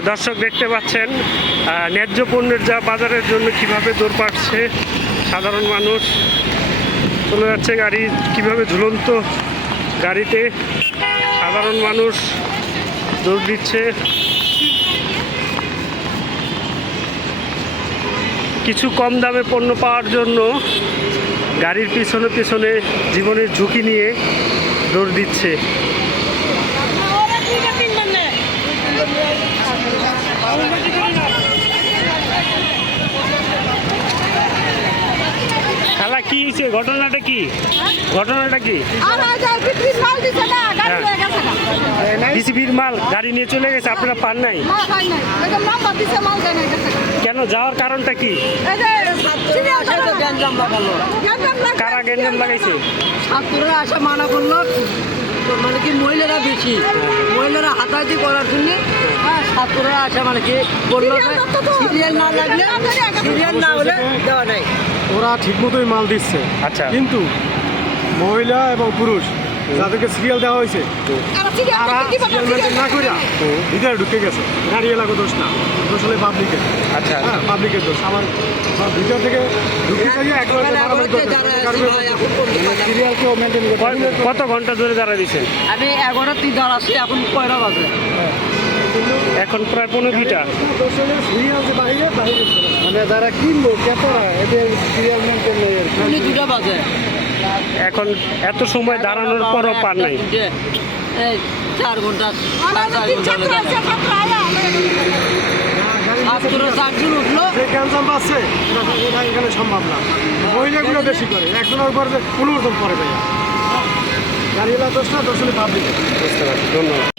দর্শক দেখতে পাচ্ছেন ন্যায্য পণ্যের যা বাজারের জন্য কিভাবে দৌড় পাচ্ছে সাধারণ মানুষ। চলে যাচ্ছে গাড়ি কিভাবে ঝুলন্ত গাড়িতে সাধারণ মানুষ দৌড় দিচ্ছে। কিছু কম দামে পণ্য পাওয়ার জন্য গাড়ির পিছনে পিছনে জীবনের ঝুঁকি নিয়ে দৌড় দিচ্ছে। খালা কি হয়েছে? ঘটনাটা কি? ঘটনাটা কি? বিসিবির মাল গাড়ি নিয়ে চলে গেছে, আপনারা পান নাই? কেন, যাওয়ার কারণটা কি? কারা গ্যাঞ্জাম লাগাইছে? ছাত্ররা আসা মানা করলো, মানে কি মহিলারা বেশি, মহিলারা হাতাহাতি করার জন্য ছাত্ররা আসা মানে কি বললো সিরিয়াল না লাগলে সিরিয়াল না হলে দেওয়া নাই। ওরা ঠিক মতোই মাল দিচ্ছে, আচ্ছা, কিন্তু মহিলা এবং পুরুষ যাদেরকে সিরিয়াল দেওয়া হয়েছে তারা সিরিয়াল মেনটেন না করে ভিতরে ঢুকে গেছে। গাড়ি এলাকা দোষ না, দোষ হলে পাবলিকের। আচ্ছা, হ্যাঁ, পাবলিকের দোষ। আমার ভিতর থেকে ঢুকে গিয়ে সিরিয়ালকেও মেনটেন করে। কত ঘন্টা ধরে দাঁড়া দিচ্ছেন? আমি 11টি দাঁড়াচ্ছি, এখন কয়টা বাজে? এখন প্রায় 15টা। সিরিয়াল যে বাইরে বাইরে মানে যারা কিনবো ক্রেতারা এদের সিরিয়াল মেনটেন নেই। 2টা বাজে। এখন এত সময় দাঁড়ানোর পরও পার নাই। এই 4 ঘন্টা 4 ঘন্টা ছাত্ররা 4 জন উঠলো। যে গ্যাঞ্জাম পাচ্ছে এটা এখানে সম্ভব না। মহিলাগুলো বেশি করে, একজনের উপর যে 15 জন পরে যায়। গাড়ি এলাকা দোষ না, দোষ হলে পাবলিক। বুঝতে পারছি, ধন্যবাদ।